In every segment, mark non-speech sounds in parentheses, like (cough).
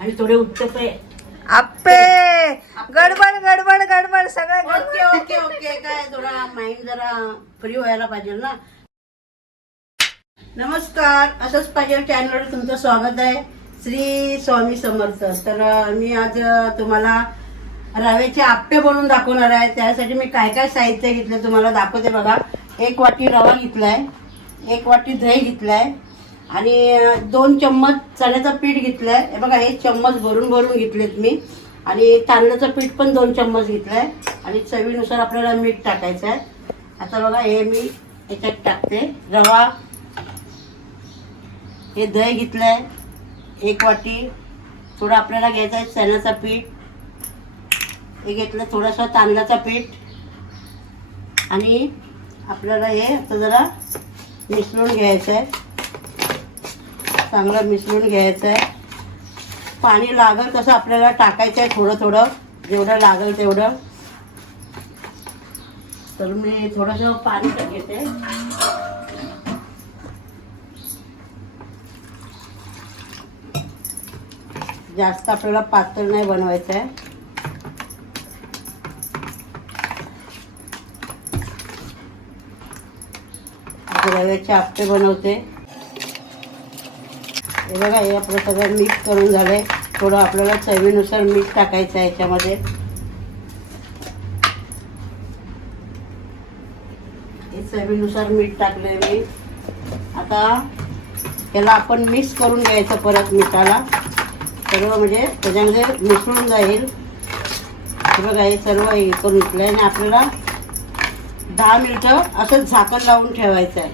आणि थोडे उत्तपे आप्पे! गडबड गडबड गडबड सगळं ओके ओके ओके. काय थोडा माइंड जरा फ्री व्हायला पाहिजे ना? नमस्कार. असंच पाहिजे चॅनलवर तुमचं स्वागत आहे. श्री स्वामी समर्थ. तर मी आज तुम्हाला रव्याचे आप्पे बनवून दाखवणार आहे. त्यासाठी मी काय काय साहित्य घेतलं तुम्हाला दाखवते बघा. एक वाटी रवा घेतलाय. एक वाटी दही घेतलाय आणि दोन चम्मच चण्याचं पीठ घेतलंय. हे बघा हे चम्मच भरून भरून घेतलेत मी. आणि तांदळाचं पीठ पण दोन चम्मच घेतलंय. आणि चवीनुसार आपल्याला मीठ टाकायचं आहे आता बघा हे मी याच्यात टाकते. रवा हे दही घेतलंय. एक वाटी. थोडं आपल्याला घ्यायचं आहे चण्याचं पीठ. हे घेतलं थोडंसं तांदळाचं पीठ. आणि आपल्याला हे आता जरा मिसळून घ्यायचं आहे. चांगलं मिसळून घ्यायचं आहे. पाणी लागल तसं आपल्याला टाकायचं आहे थोडं थोडं. जेवढं लागेल तेवढं. तर मी थोडंसं पाणी घेते. जास्त आपल्याला पातळ नाही बनवायचं आहे. रव्याचे आपटे बनवते. हे बघा हे आपलं सगळं मिक्स करून झालंय. थोडं आपल्याला चवीनुसार मीठ टाकायचं आहे याच्यामध्ये. हे चवीनुसार मीठ टाकलंय मी. आता याला आपण मिक्स करून घ्यायचं परत मिठाला. सर्व म्हणजे त्याच्यामध्ये मिसळून जाईल. बघा हे सर्व हे करून घेतलंय आणि आपल्याला दहा मिनिटं असंच झाकण लावून ठेवायचं आहे.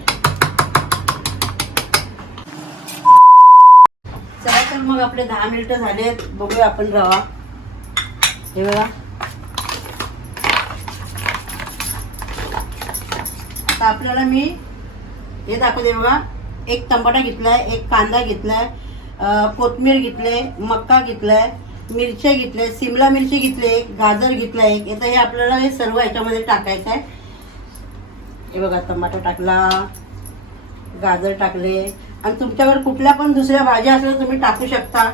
चला तर मग आपले दहा मिनिटं झाले बघूया आपण रवा. हे बघा. आता आपल्याला मी हे दाखवते बघा. एक टमाटा घेतलाय एक कांदा घेतलाय कोथमीर घेतले मक्का घेतलाय मिरच्या घेतल्या सिमला मिरची घेतली एक गाजर घेतला एक. आता हे आपल्याला हे सर्व याच्यामध्ये टाकायचं आहे. हे बघा टमाटर टाकला गाजर टाकले. आणि तुमच्याकडे कुठल्या पण दुसऱ्या भाज्या असल्या तुम्ही टाकू शकता.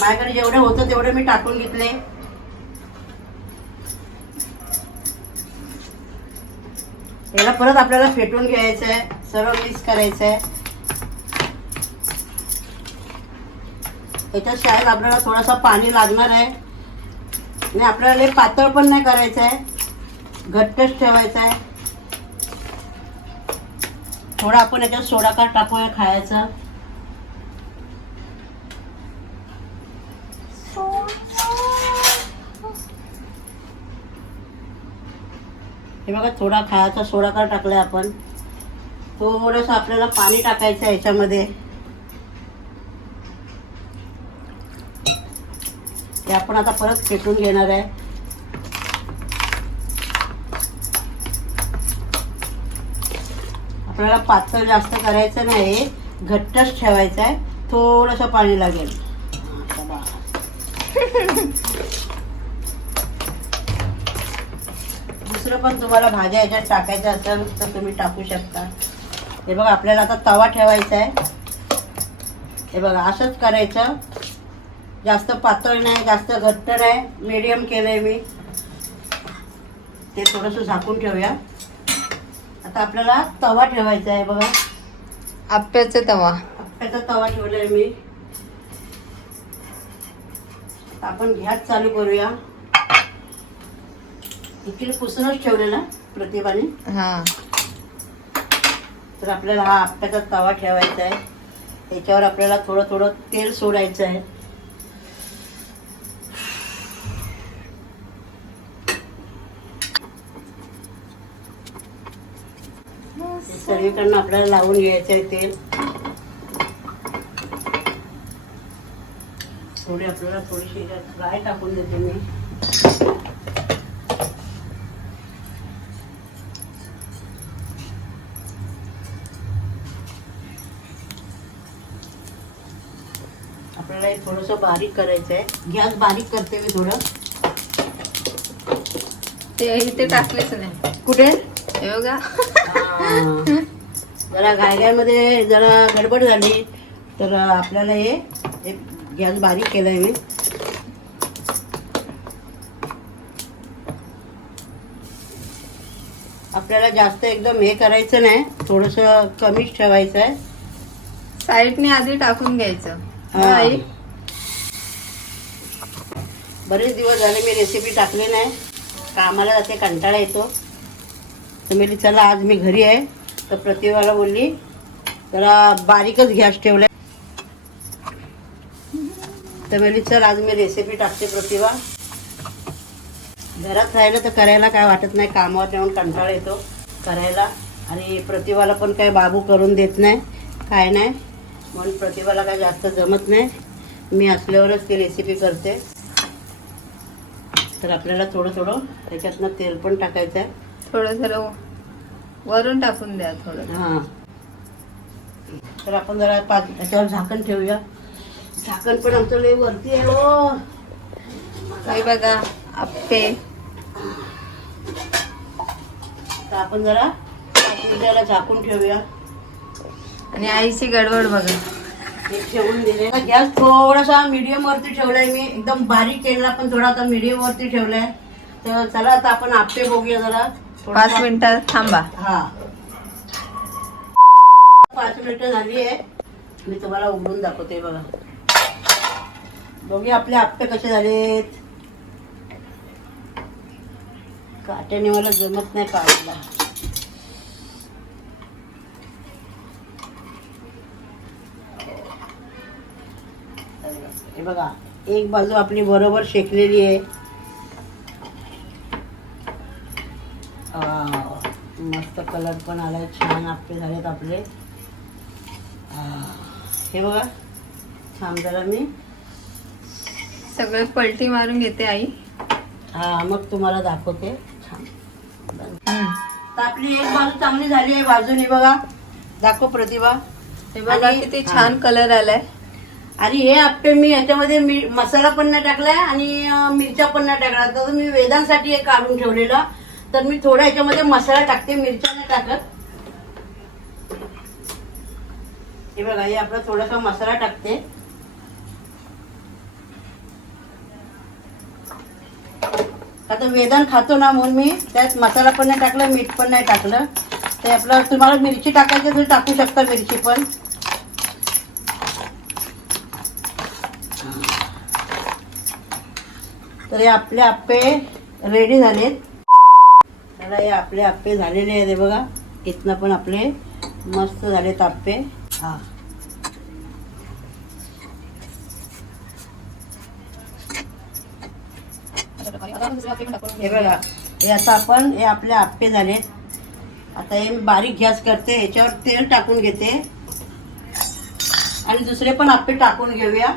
माझ्याकडे जेवढं होतं तेवढं मी टाकून घेतले. याला परत आपल्याला फेटून घ्यायचं आहे सर्व मिक्स करायचं आहे याच्यात शाळेत आपल्याला थोडासा पाणी लागणार आहे. आणि आपल्याला पातळ पण नाही करायचं आहे घट्टच ठेवायचं आहे थोडा आपण याच्यात सोडाकार टाकूया खायचा. हे बघा थोडा खायचा सोडाकार टाकलाय आपण. थोडंसं आपल्याला पाणी टाकायचं आहे याच्यामध्ये. हे आपण आता परत फेटून घेणार आहे. आपल्याला पातळ जास्त करायचं नाही. घट्टच ठेवायचं आहे. थोडंसं पाणी लागेल. दुसरं पण तुम्हाला भाज्या याच्यात टाकायच्या असेल तर तुम्ही टाकू शकता. हे बघा आपल्याला आता तवा ठेवायचा आहे. हे बघा असंच करायचं. जास्त पातळ नाही जास्त घट्ट नाही. मीडियम आहे मी. ते थोडंसं झाकून ठेवूया. आता आपल्याला तवा ठेवायचा आहे बघा. आप्प्याचा तवा. आप्याचा तवा ठेवलाय मी. आपण गॅस चालू करूया. इकडे पुसूनच ठेवलेला प्रतिभाने हा. तर आपल्याला हा आप्याचा तवा ठेवायचा आहे. त्याच्यावर आपल्याला थोडं थोडं तेल सोडायचं आहे ते सगळीकडनं आपल्याला लावून घ्यायचं आहे तेल. थोडी आपल्याला थोडीशी राय टाकून देते मी. आपल्याला हे थोडंसं बारीक करायचं आहे. गॅस बारीक करते मी थोडं. ते इथे टाकलेच नाही. कुठे? हे बघा. हा. जरा घायघायमध्ये जरा गडबड झाली तर आपल्याला हे गॅस बारीक केलं आहे मी. आपल्याला जास्त एकदम हे करायचं नाही थोडंसं कमीच ठेवायचं आहे. साईडने आधी टाकून घ्यायचं. हा. बरेच दिवस झाले मी रेसिपी टाकली नाही. कामाला जाते कंटाळा येतो. तर मी चला आज मी घरी आहे. तर प्रतिभाला बोलली जरा बारीकच गॅस ठेवला तर मी चल आज मी रेसिपी टाकते प्रतिभा. घरात राहिलं तर करायला काय वाटत नाही कामावर येऊन कंटाळा येतो करायला. आणि प्रतिभाला पण काय बाबू करून देत नाही काय नाही. म्हणून प्रतिभाला काय जास्त जमत नाही. मी असल्यावरच ती रेसिपी करते. तर आपल्याला थोडं थोडं त्याच्यातनं तेल पण टाकायचं आहे थोडं थोडं वरून टाकून द्या थोडं. हां. तर आपण जरा पाच याच्यावर झाकण ठेवूया. झाकण पण आमचं लय वरती आहे हो. हे बघा आप्पे तर आपण जरा पाच मिनिटाला झाकून ठेवूया. आणि आईची गडबड बघा. हे ठेवून दिले गॅस थोडासा मीडियम वरती ठेवलाय मी. एकदम बारीक केलेला पण थोडा आता मीडियम वरती ठेवलाय. तर चला आता आपण आपटे बघूया जरा. पाच मिनिटात थांबा. हा. पाच मिनिटं झाली आहे. मी तुम्हाला उघडून दाखवते बघा. बघूया आपले आप्पे कसे झालेत. काट्याने मला जमत नाही काढायला. हे बघा एक बाजू आपली बरोबर शेकलेली आहे. मस्त कलर पण आलाय छान आपले झालेत आपले. हे बघा थांब जरा मी. सगळं पलटी मारून घेते आई. हा मग तुम्हाला दाखवते. छान. तर आपली एक बाजू चांगली झाली आहे बाजूनी बघा. दाखव प्रतिभा. हे बघा किती. छान कलर आलाय. आणि हे आप्पे मी याच्यामध्ये मी मसाला पण नाही टाकलाय आणि मिरच्या पण नाही टाकला तर मी वेदांसाठी हे काढून ठेवलेलं. तर मी थोडा याच्यामध्ये मसाला टाकते मिरच्या नाही टाकत. हे बघा हे आपला थोडासा मसाला टाकते. आता वेदन खातो ना म्हणून मी त्यात मसाला पण नाही टाकला मीठ पण नाही टाकलं. ते आपलं तुम्हाला मिरची टाकायची तर टाकू शकता मिरची पण. तर हे आपले आप्पे रेडी झालेत. त्याला हे आपले आप्पे झालेले आहेत बघा. इथनं पण आपले मस्त झालेत आप्पे. हा. हे बघा हे आता आपण हे आपले आप्पे झालेत. आता हे बारीक गॅस करते याच्यावर तेल टाकून घेते. आणि दुसरे पण आप्पे टाकून घेऊया.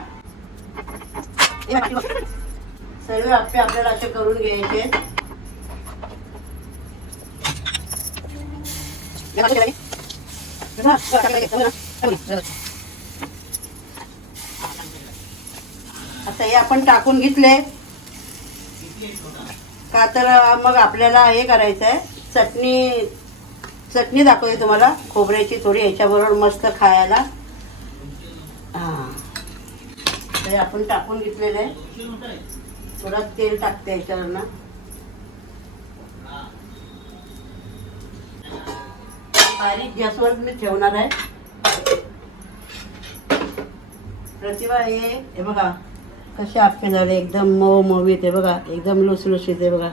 सर्व आप्पे आपल्याला असे करून घ्यायचे आता हे आपण टाकून घेतले. का तर मग आपल्याला हे करायचं आहे चटणी चटणी दाखवते तुम्हाला. खोबऱ्याची थोडी याच्याबरोबर मस्त खायला. हां. ते आपण टाकून घेतलेलं आहे. थोडा तेल टाकते याच्यावरनं. बारीक गॅसवर मी ठेवणार आहे. प्रतिभा हे हे बघा कसे आप्पे झाले एकदम मऊ मऊीत आहे बघा एकदम लुसलुशीत आहे बघा.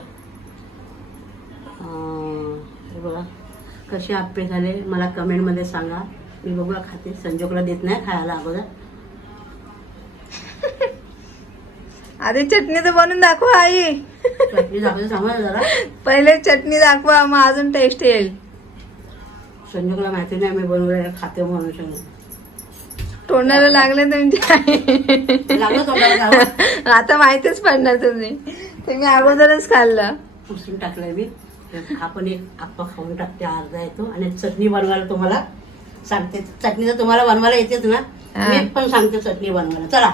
हे बघा कसे आप्पे झाले मला कमेंटमध्ये सांगा. मी बघूया खाते संजोगला देत नाही खायला अगोदर. आधी चटणी तर बनवून दाखवा आई. चटणी दाखवते सांगा जरा. पहिले चटणी दाखवा मग अजून टेस्ट येईल. संजोगला माहिती नाही मी बनवलेलं खाते म्हणून सांगून तोंडाला लागले तुमच्या. (laughs) आता माहितीच पडणार तुम्ही. तुम्ही अगोदरच खाल्लं. पुसून टाकलंय मी. आपण एक आप्पा खाऊन टाकते अर्धा येतो. आणि चटणी बनवायला तुम्हाला सांगते. चटणी तर तुम्हाला बनवायला येतेच ना. मी पण सांगते चटणी बनवायला. चला.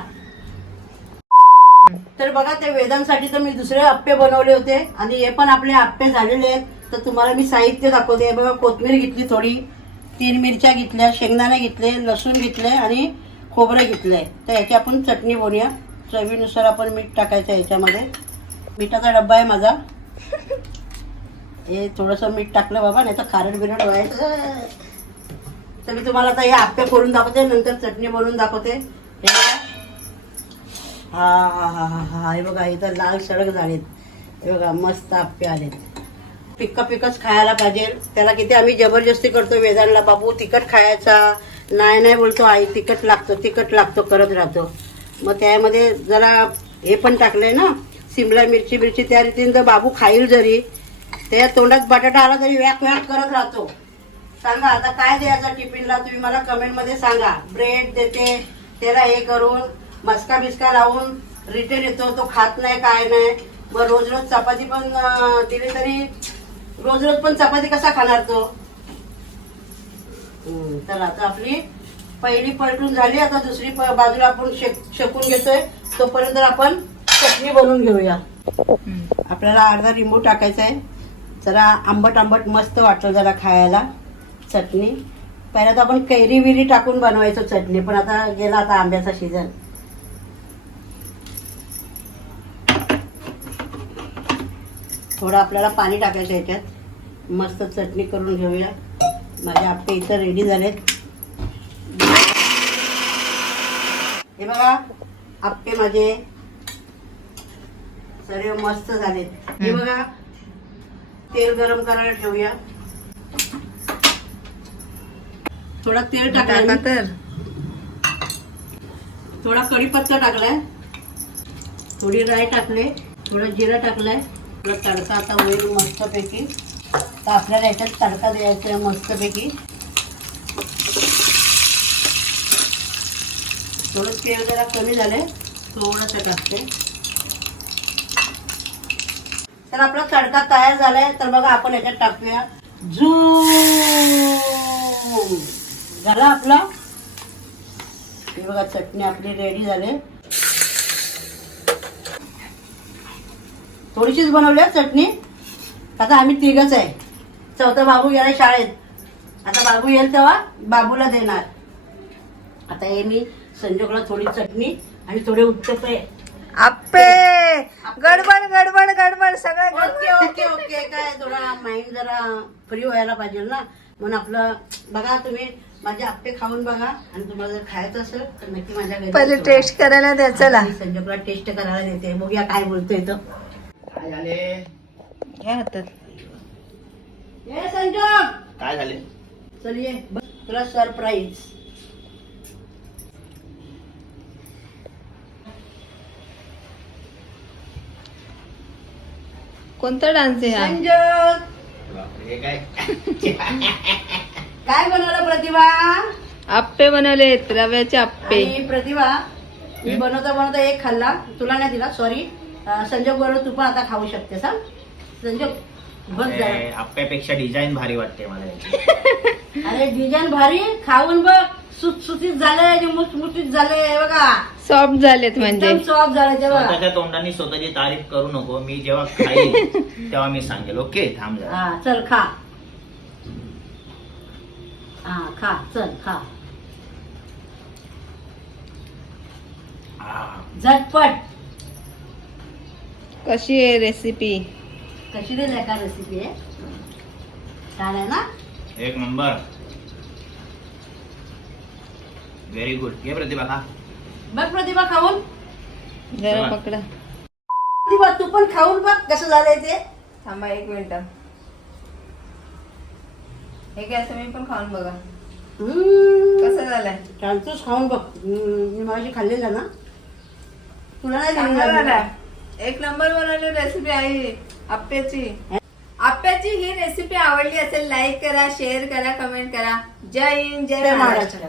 तर बघा ते वेदांसाठी तर मी दुसरे आप्पे बनवले होते. आणि हे पण आपले आप्पे झालेले आहेत. तर तुम्हाला मी साहित्य दाखवते. बघा कोथमीर घेतली थोडी तीन मिरच्या घेतल्या शेंगदाणे घेतले लसूण घेतले आणि खोबरं घेतलं आहे तर याची आपण चटणी बनवूया. चवीनुसार आपण मीठ टाकायचं आहे याच्यामध्ये. मिठाचा डब्बा आहे माझा. हे थोडंसं मीठ टाकलं बाबा नाही तर खारट बिरट व्हायचं. तर मी तुम्हाला आता हे आप्पे करून दाखवते नंतर चटणी बनवून दाखवते. हे बघा. हा हा हा हा हा. हे बघा इथं लाल सडक झालेत. हे बघा मस्त आप्पे आलेत. पिक्क पिकच खायला पाहिजे. त्याला किती आम्ही जबरदस्ती करतो वेदांना बाबू तिखट खायचा. नाही नाही बोलतो आई तिखट लागतो तिखट लागतो करत राहतो. मग त्यामध्ये जरा हे पण टाकलंय ना सिमला मिरची मिरची त्या रीतीने जर बाबू खाईल जरी. त्या तोंडात बटाटा आला तरी व्याक व्याक करत राहतो. सांगा आता काय द्यायचं टिफिनला? तुम्ही मला कमेंटमध्ये सांगा. ब्रेड देते त्याला हे करून मस्का बिस्का लावून रिटर्न येतो तो खात नाही काय नाही. मग रोज रोज चपाती पण दिली तरी रोज रोज पण चपाती कसा खाणार तो? चला तर आता आपली पहिली पलटून झाली. आता दुसरी प- बाजूला आपण शेक शेकून घेतोय. तोपर्यंत आपण चटणी बनवून घेऊया. आपल्याला अर्धा लिंबू टाकायचा आहे. जरा आंबट आंबट मस्त वाटलं जरा खायला चटणी. पहिला तर आपण कैरी विरी टाकून बनवायचो चटणी पण आता गेला आता आंब्याचा सीझन थोडं आपल्याला पाणी टाकायचं याच्यात. मस्त चटणी करून घेऊया. माझे आप्पे इथं रेडी झालेत. हे बघा आप्पे माझे सर्व मस्त झालेत. हे. बघा तेल गरम करायला ठेवूया. थोडा तेल टाका टाकला तर. थोडा कढीपत्ता टाकलाय. थोडी राय टाकले थोडं जिरं टाकलंय. थोडा तडका आता होईल मस्तपैकी. तर आपल्याला याच्यात तडका द्यायचा आहे मस्तपैकी. थोडं तेल जरा कमी झालंय थोडंसं टाकते. तर आपला तडका तयार झालाय तर बघा आपण याच्यात टाकूया. झू झाला आपला. हे बघा चटणी आपली रेडी झाली. थोडीशीच बनवली आहे चटणी. आता आम्ही तिघच आहे. चौथा बाबू गेला शाळेत. आता बाबू येईल तेव्हा बाबूला देणार. आता हे मी संजोगला थोडी चटणी आणि थोडे उत्तपे. आप्पे! गडबड गडबड गडबड सगळं ओके ओके ओके. काय थोडा माइंड जरा फ्री व्हायला पाहिजे ना. म्हणून आपलं बघा तुम्ही माझे आप्पे खाऊन बघा. आणि तुम्हाला जर खायचं असेल तर नक्की माझ्या घरी पहिले. टेस्ट करायला द्या चला संजोगला टेस्ट करायला देते. बघूया काय बोलतोय तो. काय झाले? घ्या हातात. ए संजोग काय झाले? चल ये. बघ, तुला सरप्राईज. कोणता डान्स आहे हा? संजोग बापरे, हे काय? काय बनवलं प्रतिभा? आप्पे बनवलेत रव्याचे आप्पे. आणि प्रतिभा मी बनवता बनवता एक खाल्ला. तुला नाही दिला सॉरी संजोग बरोबर तू पण आता खाऊ शकतेस हा? संजोग जरा अरे, आप्यापेक्षा डिझाईन भारी वाटते मला याची. (laughs) अरे डिझाईन भारी खाऊन बघ. सुटसुटीत झाले आणि मुचमुचीत झाले हे बघा. सॉफ्ट झालेत म्हणजे. एकदम सॉफ्ट झाले ते बघा स्वतःच्या तोंडाने स्वतःची तारीफ करू नको. मी जेव्हा खाईल (laughs) तेव्हा मी सांगेल. ओके थांब जरा. हा चल खा. हा खा चल खा. आ, झटपट. कशी आहे रेसिपी कशी रे का रेसिपी आहे छान आहे ना? एक नंबर. व्हेरी गुड घे प्रतिभा खा. बघ प्रतिभा खाऊन. जरा चला. पकडा. प्रतिभा तू पण खाऊन बघ कसं झालंय ते. थांबा एक मिनिट. हे घ्या तुम्ही पण खाऊन बघा. हम्म. कसं झालंय? छान तूच खाऊन बघ. हम्म, मी माझी खाल्लेला ना. तुला नाही चांगला. झालाय. एक नंबर बनवली रेसिपी आहे आप्याची. आप्याची ही रेसिपी आवडली असेल लाईक करा शेअर करा कमेंट करा. जय हिंद जय महाराष्ट्र.